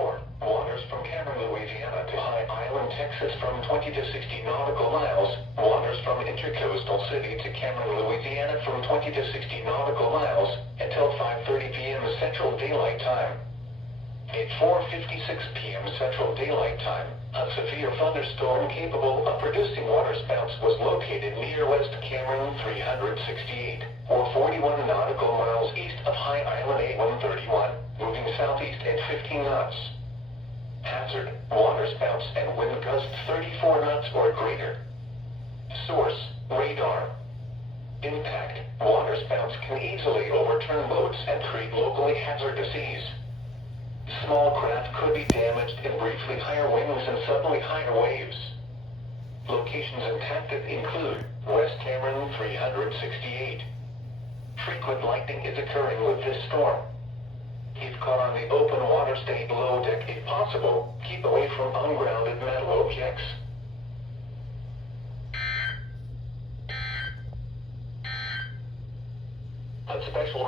4. Waters from Cameron, Louisiana to High Island, Texas from 20 to 60 nautical miles. Waters from Intercoastal City to Cameron, Louisiana from 20 to 60 nautical miles until 5:30 p.m. Central Daylight Time. At 4:56 p.m. Central Daylight Time, a severe thunderstorm capable of producing waterspouts was located near West Cameron 368, or 41 nautical miles east of High Island A131, moving southeast at 15 knots. Hazard: waterspouts and wind gusts 34 knots or greater. Source: radar. Impact: waterspouts can easily overturn boats and create locally hazardous seas. Small craft could be damaged in briefly higher winds and suddenly higher waves. Locations impacted include West Cameron 368. Frequent lightning is occurring with this storm. If caught on the open water, stay below deck if possible. Keep away from ungrounded metal objects. A special